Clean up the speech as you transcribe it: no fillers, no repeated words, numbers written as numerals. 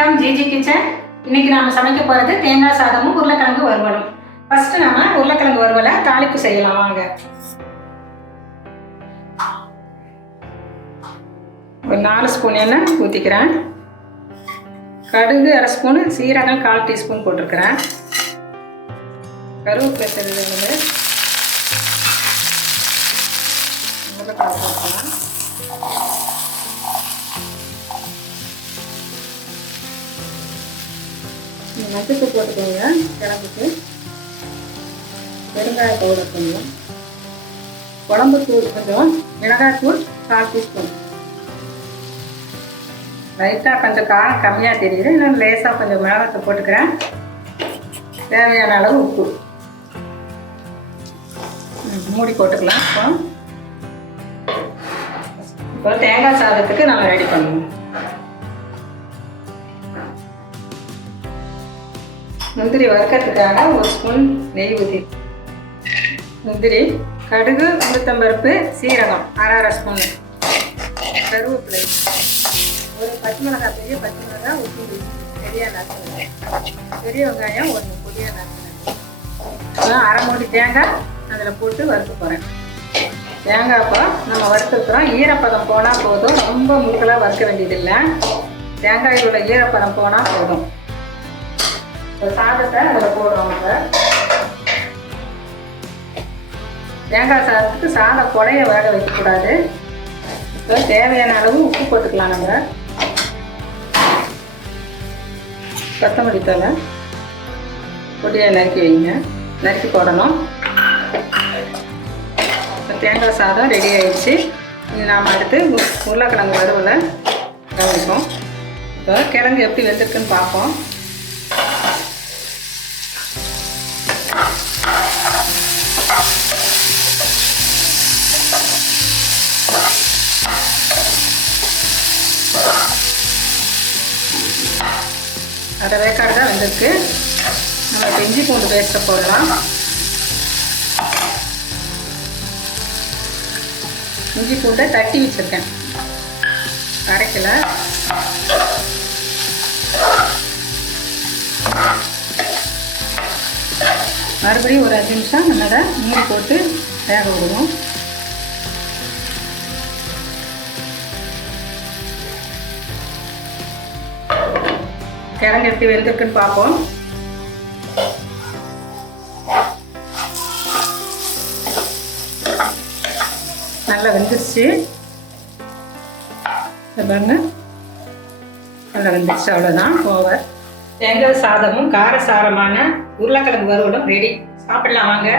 வணக்கம் GG kitchen. இன்னைக்கு நாம சமைக்க போறது தேங்காய் சாதமும் உருளைக்கிழங்கு வறுவலும். ஃபர்ஸ்ட் நாம உருளைக்கிழங்கு வறுவலை தாளிப்பு செய்யலாம் வாங்க. ஒரு 4 ஸ்பூன் எண்ணெய் ஊற்றிக்கிறேன். கடுகு 1/2 ஸ்பூன், சீரகம் 1/4 டீஸ்பூன் போட்டிருக்கிறேன். கருவேப்பிலை தருவது உருளைக்கிழங்கு போட்டுக்கலாம். மஞ்சள் போட்டுக்கோங்க. கிழங்குக்கு பெருங்காய பவுடர் கொஞ்சம், குழம்பு தூள் கொஞ்சம், மிளகாய் தூள் 1/4 டீஸ்பூன். லைட்டாக கொஞ்சம் காரம் கம்மியாக தெரியுது, இன்னும் லேசாக கொஞ்சம் மிளகாய் போட்டுக்கிறேன். தேவையான அளவு உப்பு மூடி போட்டுக்கலாம். இப்போ தேங்காய் சாதத்துக்கு நம்ம ரெடி பண்ணுவோம். முந்திரி வறுக்கிறதுக்காக 1 ஸ்பூன் நெய் ஊற்றி, முந்திரி, கடுகு, உளுத்தம்பருப்பு, சீரகம் 1/2 ஸ்பூன், கருவேப்பிலை, ஒரு பச்சை மிளகாய், பெரிய பச்சை மிளகாய் உப்பு பெரியாக நறுக்கணும், பெரிய வெங்காயம் 1 பொடியாக நறுக்கணும், 1/2 மூடி தேங்காய் அதில் போட்டு வறுக்க போகிறேன். தேங்காய் இப்போ நம்ம வறுத்துக்கிறோம். ஈரப்பதம் போனால் போதும், ரொம்ப முழுக்கெல்லாம் வறுக்க வேண்டியதில்லை. தேங்காயில் உள்ள ஈரப்பதம் போனால் போதும். சாதத்தை அதில் போடுறோம். தேங்காய் சாதத்துக்கு சாதம் குழைய வேக வைக்கக்கூடாது. இப்போ தேவையான அளவு உப்பு போட்டுக்கலாம். நம்ம கொத்தமல்லி தழை பொடியை நறுக்கி வைங்க, நறுக்கி போடணும். தேங்காய் சாதம் ரெடி ஆயிடுச்சு. நாம் அடுத்து உருளைக்கிழங்கு வறுவலை கவனிப்போம். இப்போ கிழங்கு எப்படி வெந்திருக்குன்னு பார்ப்போம். அரை வேக்காடு தான் வந்திருக்கு. நம்ம இஞ்சி பூண்டு பேஸ்ட்டை போடலாம். இஞ்சி பூண்டை தட்டி வச்சுருக்கேன், அரைக்கல. மறுபடியும் ஒரு 5 நிமிஷம் நம்ம அதை மூடி போட்டு வேக விடுவோம். கிழங்கு எப்படி வெந்திருக்குன்னு பார்ப்போம். நல்லா வெந்துருச்சு பாருங்க, நல்லா வெந்துருச்சு. அவ்வளோதான், ஓவர். தேங்காய் சாதமும் காரசாரமான உருளைக்கிழங்கு வறுவலும் ரெடி. சாப்பிடலாம் வாங்க.